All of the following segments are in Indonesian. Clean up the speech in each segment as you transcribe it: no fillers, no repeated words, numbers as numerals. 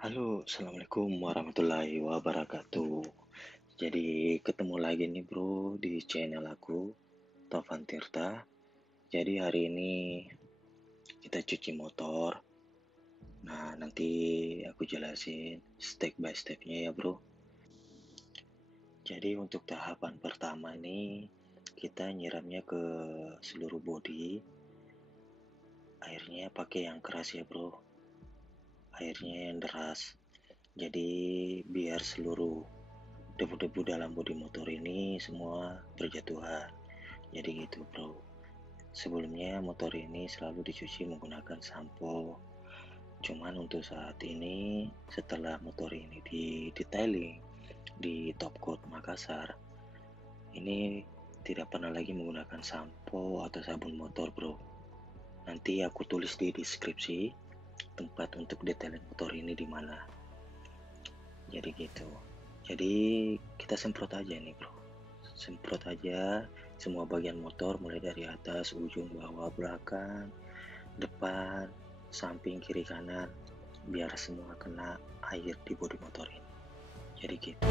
Halo, Assalamualaikum warahmatullahi wabarakatuh. Jadi ketemu lagi nih bro di channel aku, Taufan Tirta. Jadi hari ini kita cuci motor. Nah, nanti aku jelasin step by stepnya ya bro. Jadi untuk tahapan pertama ini kita nyiramnya ke seluruh bodi. Airnya pakai yang keras ya bro. Airnya yang deras. Jadi biar seluruh debu-debu dalam bodi motor ini semua berjatuhan. Jadi gitu bro. Sebelumnya motor ini selalu dicuci menggunakan sampo. Cuman untuk saat ini setelah motor ini di detailing di Top Coat Makassar, ini tidak pernah lagi menggunakan sampo atau sabun motor bro. Nanti aku tulis di deskripsi tempat untuk detailing motor ini di mana. Jadi gitu. Jadi kita semprot aja nih bro. Semprot aja semua bagian motor mulai dari atas, ujung, bawah, belakang, depan, samping, kiri, kanan, biar semua kena air di bodi motor ini. Jadi gitu.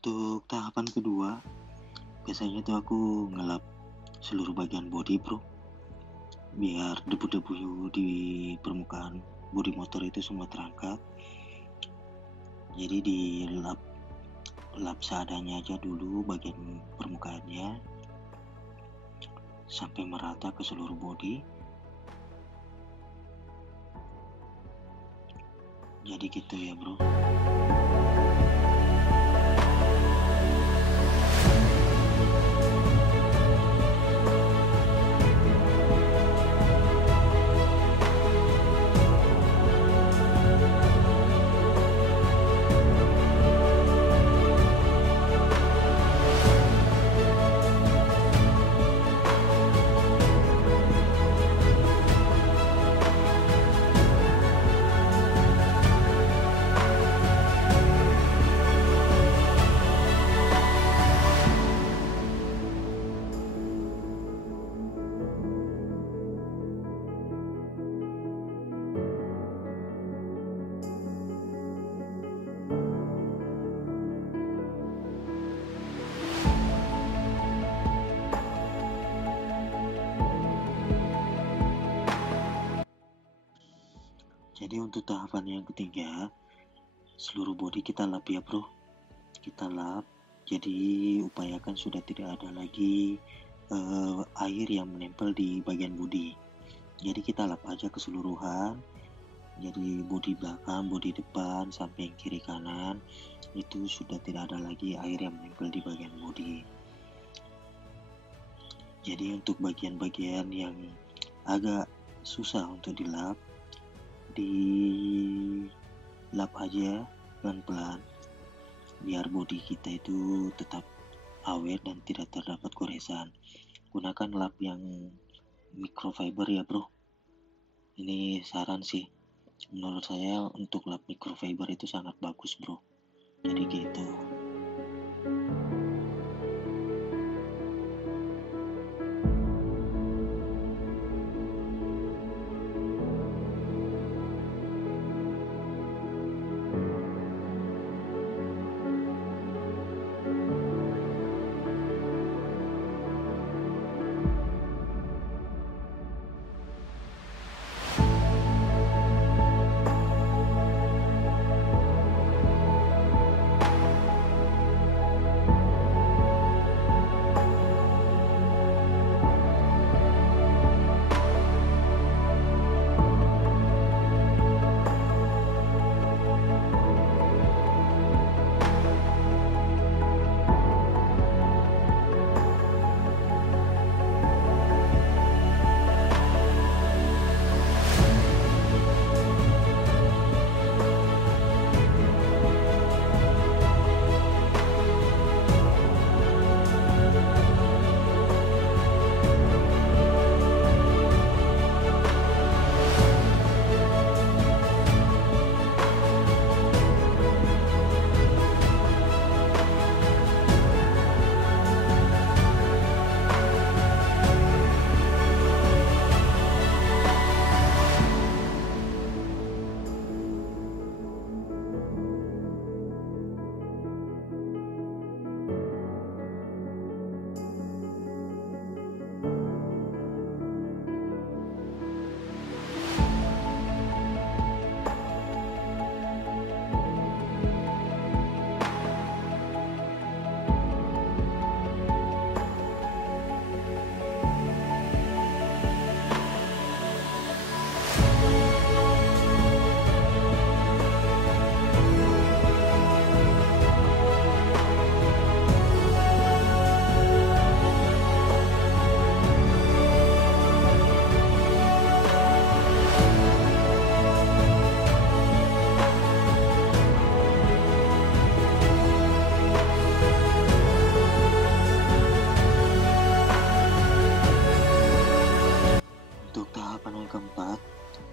Untuk tahapan kedua, biasanya tuh aku ngelap seluruh bagian bodi bro, biar debu-debu di permukaan bodi motor itu semua terangkat. Jadi dilap seadanya aja dulu bagian permukaannya sampai merata ke seluruh bodi. Jadi gitu ya bro. Jadi untuk tahapan yang ketiga, seluruh bodi kita lap ya bro. Kita lap, jadi upayakan sudah tidak ada lagi air yang menempel di bagian bodi. Jadi kita lap aja keseluruhan. Jadi bodi belakang, bodi depan, samping kiri kanan itu sudah tidak ada lagi air yang menempel di bagian bodi. Jadi untuk bagian-bagian yang agak susah untuk dilap aja pelan-pelan biar bodi kita itu tetap awet dan tidak terdapat goresan. Gunakan lap yang microfiber ya bro. Ini saran sih, menurut saya untuk lap microfiber itu sangat bagus bro. Jadi gitu.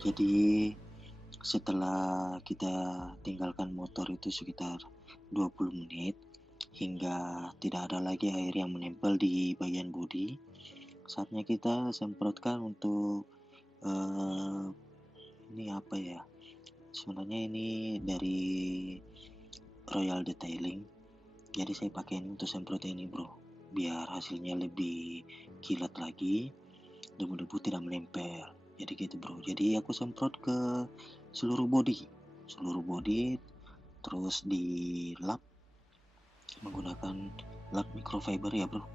Jadi setelah kita tinggalkan motor itu sekitar 20 menit hingga tidak ada lagi air yang menempel di bagian bodi, saatnya kita semprotkan untuk ini apa ya, sebenarnya ini dari Royal Detailing, Jadi saya pakai ini untuk semprot ini bro, biar hasilnya lebih kilat lagi, debu-debu tidak menempel. Jadi gitu bro. Jadi aku semprot ke seluruh body, terus dilap menggunakan lap microfiber ya bro.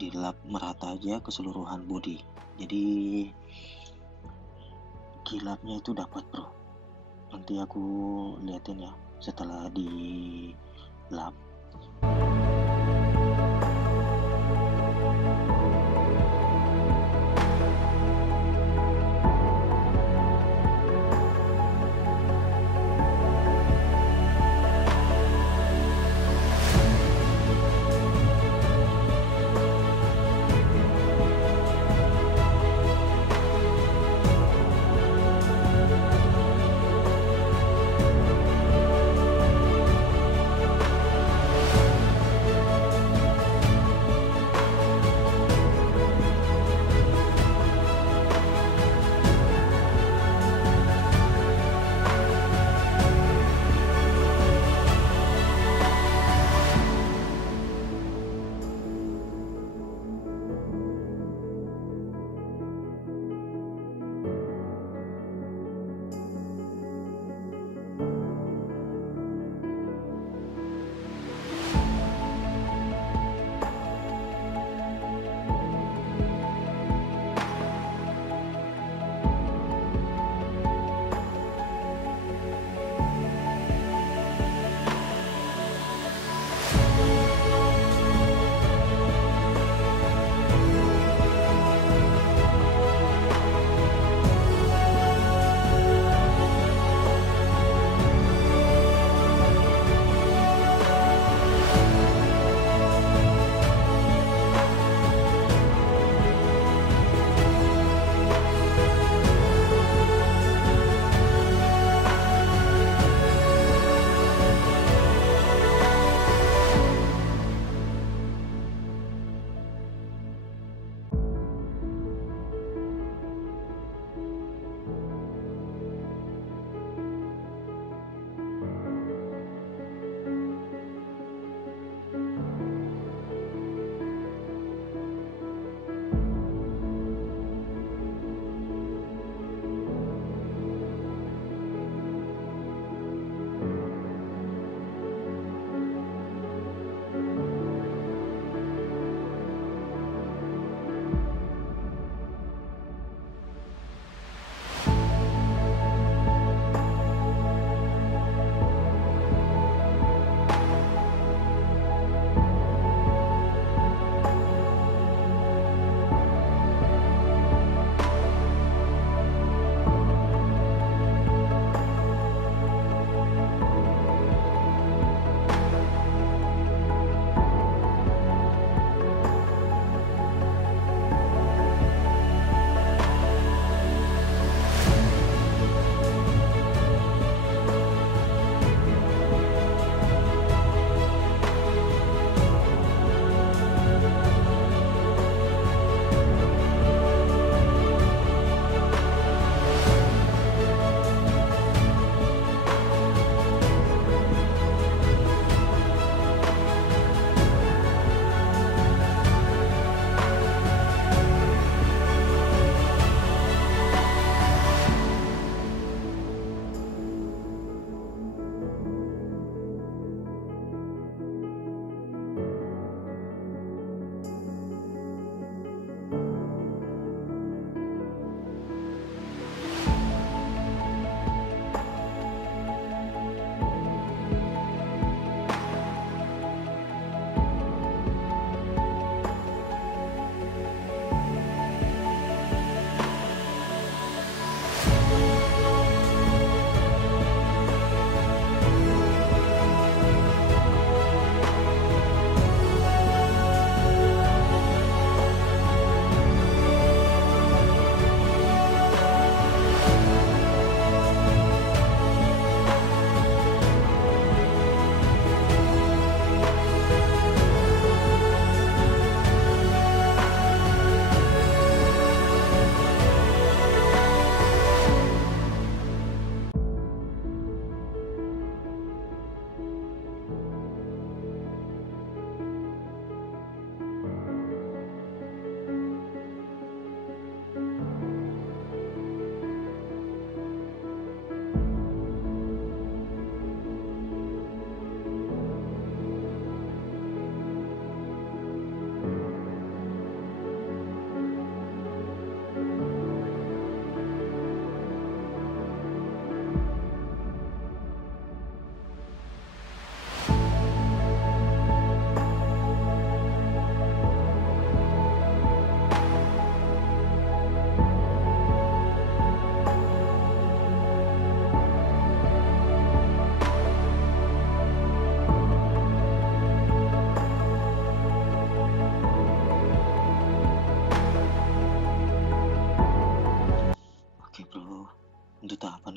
Dilap merata aja keseluruhan body. Jadi kilatnya itu dapat bro. Nanti aku liatin ya setelah dilap.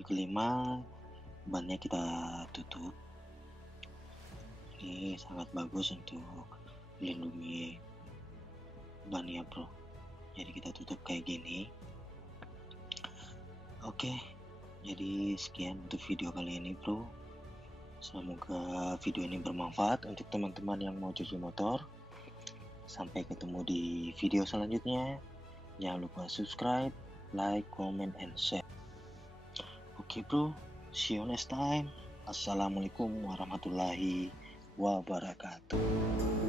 kelima, bannya kita tutup. Ini sangat bagus untuk melindungi ban ya bro. Jadi kita tutup kayak gini. Oke, jadi sekian untuk video kali ini bro. Semoga video ini bermanfaat untuk teman-teman yang mau cuci motor. Sampai ketemu di video selanjutnya. Jangan lupa subscribe, like, comment, and share. Oke bro, see you next time. Assalamualaikum warahmatullahi wabarakatuh.